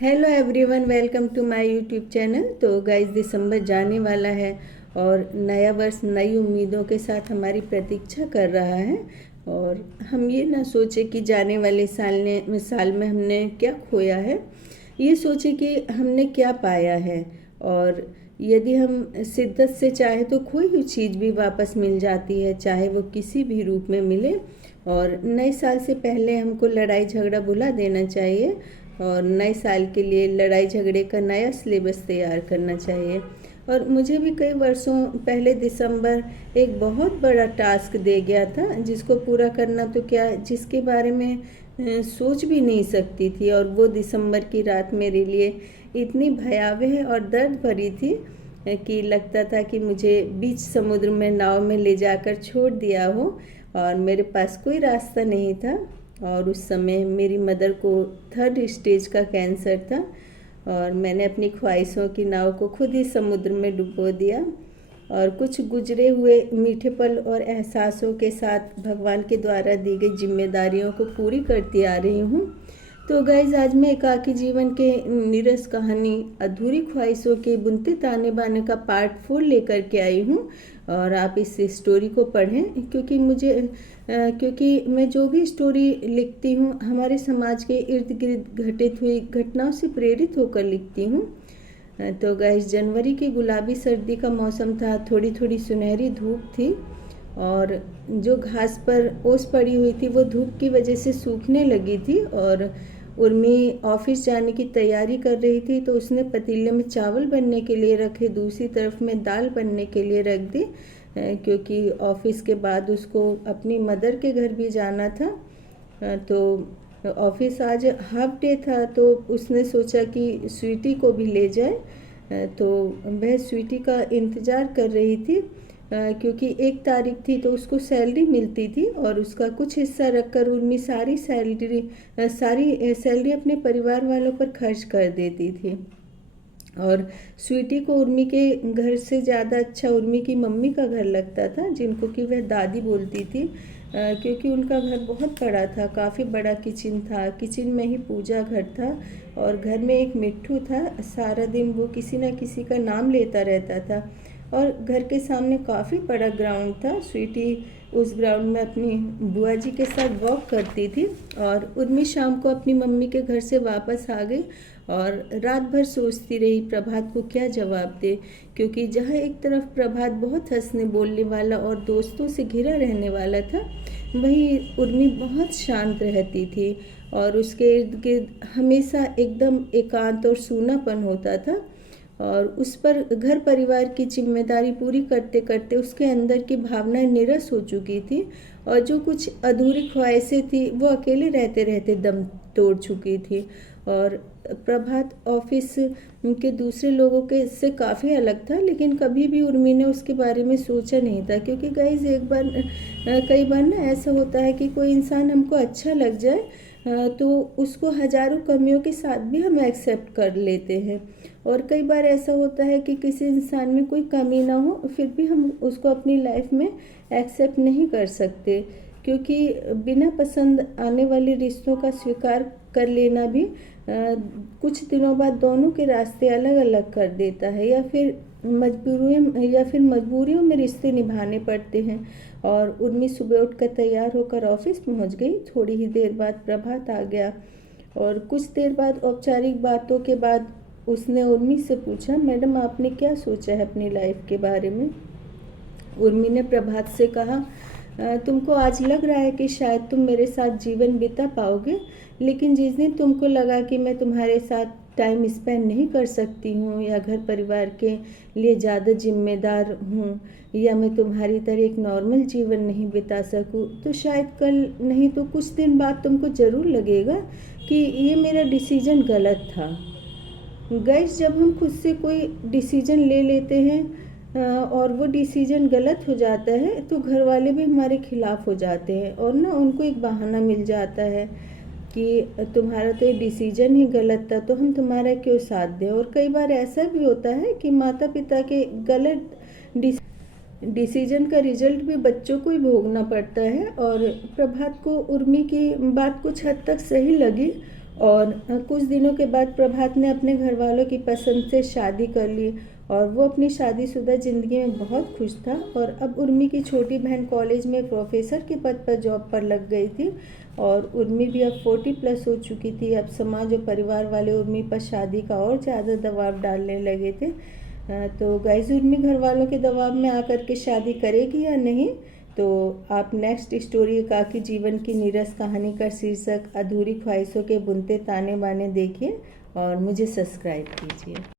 Hello everyone, welcome to my YouTube channel. तो guys, दिसंबर जाने वाला है और नया वर्ष नई उम्मीदों के साथ हमारी प्रतीक्षा कर रहा है। और हम ये ना सोचे कि जाने वाले साल में हमने क्या खोया है, ये सोचे कि हमने क्या पाया है। और यदि हम शिद्दत से चाहे तो खोई हुई चीज़ भी वापस मिल जाती है, चाहे वो किसी भी रूप में मिले। और नए साल से पहले हमको लड़ाई झगड़ा भुला देना चाहिए और नए साल के लिए लड़ाई झगड़े का नया सिलेबस तैयार करना चाहिए। और मुझे भी कई वर्षों पहले दिसंबर एक बहुत बड़ा टास्क दे गया था, जिसको पूरा करना तो क्या, जिसके बारे में सोच भी नहीं सकती थी। और वो दिसंबर की रात मेरे लिए इतनी भयावह और दर्द भरी थी कि लगता था कि मुझे बीच समुद्र में नाव में ले जाकर छोड़ दिया हो और मेरे पास कोई रास्ता नहीं था। और उस समय मेरी मदर को 3rd स्टेज का कैंसर था और मैंने अपनी ख्वाहिशों की नाव को खुद ही समुद्र में डुबो दिया। और कुछ गुजरे हुए मीठे पल और एहसासों के साथ भगवान के द्वारा दी गई जिम्मेदारियों को पूरी करती आ रही हूँ। तो गाइज, आज मैं एकाकी जीवन के नीरस कहानी अधूरी ख्वाहिशों के बुनते ताने बाने का पार्ट 4 लेकर के आई हूँ। और आप इस स्टोरी को पढ़ें, क्योंकि मैं जो भी स्टोरी लिखती हूँ हमारे समाज के इर्द गिर्द घटित हुई घटनाओं से प्रेरित होकर लिखती हूँ। तो गाइस, जनवरी की गुलाबी सर्दी का मौसम था, थोड़ी थोड़ी सुनहरी धूप थी और जो घास पर ओस पड़ी हुई थी वो धूप की वजह से सूखने लगी थी। और उर्मी ऑफिस जाने की तैयारी कर रही थी, तो उसने पतीले में चावल बनने के लिए रखे, दूसरी तरफ में दाल बनने के लिए रख दी, क्योंकि ऑफिस के बाद उसको अपनी मदर के घर भी जाना था। तो ऑफिस आज हाफ डे था, तो उसने सोचा कि स्वीटी को भी ले जाए। तो वह स्वीटी का इंतज़ार कर रही थी, क्योंकि 1 तारीख थी तो उसको सैलरी मिलती थी और उसका कुछ हिस्सा रखकर उर्मी सारी सैलरी अपने परिवार वालों पर खर्च कर देती थी। और स्वीटी को उर्मी के घर से ज़्यादा अच्छा उर्मी की मम्मी का घर लगता था, जिनको कि वह दादी बोलती थी, क्योंकि उनका घर बहुत बड़ा था, काफ़ी बड़ा किचन था, किचन में ही पूजा घर था और घर में एक मिट्ठू था। सारा दिन वो किसी न किसी का नाम लेता रहता था और घर के सामने काफ़ी बड़ा ग्राउंड था। स्वीटी उस ग्राउंड में अपनी बुआ जी के साथ वॉक करती थी और उर्मी शाम को अपनी मम्मी के घर से वापस आ गई और रात भर सोचती रही प्रभात को क्या जवाब दे, क्योंकि जहाँ एक तरफ प्रभात बहुत हंसने बोलने वाला और दोस्तों से घिरा रहने वाला था, वहीं उर्मी बहुत शांत रहती थी और उसके इर्द गिर्द हमेशा एकदम एकांत और सूनापन होता था। और उस पर घर परिवार की जिम्मेदारी पूरी करते करते उसके अंदर की भावनाएं निरस हो चुकी थी और जो कुछ अधूरी ख्वाहिशें थी वो अकेले रहते रहते दम तोड़ चुकी थी। और प्रभात ऑफिस के दूसरे लोगों के से काफ़ी अलग था, लेकिन कभी भी उर्मी ने उसके बारे में सोचा नहीं था, क्योंकि गाइज कई बार ना ऐसा होता है कि कोई इंसान हमको अच्छा लग जाए तो उसको हजारों कमियों के साथ भी हम एक्सेप्ट कर लेते हैं। और कई बार ऐसा होता है कि किसी इंसान में कोई कमी ना हो फिर भी हम उसको अपनी लाइफ में एक्सेप्ट नहीं कर सकते, क्योंकि बिना पसंद आने वाले रिश्तों का स्वीकार कर लेना भी कुछ दिनों बाद दोनों के रास्ते अलग अलग कर देता है, या फिर मजबूरियों में रिश्ते निभाने पड़ते हैं। और उर्मी सुबह उठकर तैयार होकर ऑफिस पहुंच गई। थोड़ी ही देर बाद प्रभात आ गया और कुछ देर बाद औपचारिक बातों के बाद उसने उर्मी से पूछा, मैडम आपने क्या सोचा है अपनी लाइफ के बारे में? उर्मी ने प्रभात से कहा, तुमको आज लग रहा है कि शायद तुम मेरे साथ जीवन बिता पाओगे, लेकिन जिस दिन तुमको लगा कि मैं तुम्हारे साथ टाइम स्पेंड नहीं कर सकती हूँ या घर परिवार के लिए ज़्यादा जिम्मेदार हूँ या मैं तुम्हारी तरह एक नॉर्मल जीवन नहीं बिता सकूँ, तो शायद कल नहीं तो कुछ दिन बाद तुमको ज़रूर लगेगा कि ये मेरा डिसीजन गलत था। गाइस, जब हम खुद से कोई डिसीजन ले लेते हैं और वो डिसीजन गलत हो जाता है तो घर वाले भी हमारे खिलाफ हो जाते हैं और ना उनको एक बहाना मिल जाता है कि तुम्हारा तो ये डिसीजन ही गलत था, तो हम तुम्हारा क्यों साथ दें। और कई बार ऐसा भी होता है कि माता पिता के गलत डिसीजन का रिजल्ट भी बच्चों को ही भोगना पड़ता है। और प्रभात को उर्मी की बात कुछ हद तक सही लगी और कुछ दिनों के बाद प्रभात ने अपने घर वालों की पसंद से शादी कर ली और वो अपनी शादीशुदा ज़िंदगी में बहुत खुश था। और अब उर्मी की छोटी बहन कॉलेज में प्रोफेसर के पद पर जॉब पर लग गई थी और उर्मी भी अब 40+ हो चुकी थी। अब समाज और परिवार वाले उर्मी पर शादी का और ज़्यादा दबाव डालने लगे थे। तो गाइस, उर्मी घर वालों के दबाव में आकर के शादी करेगी या नहीं? तो आप नेक्स्ट स्टोरी एकाकी जीवन की नीरस कहानी का शीर्षक अधूरी ख्वाहिशों के बुनते ताने बाने देखिए और मुझे सब्सक्राइब कीजिए।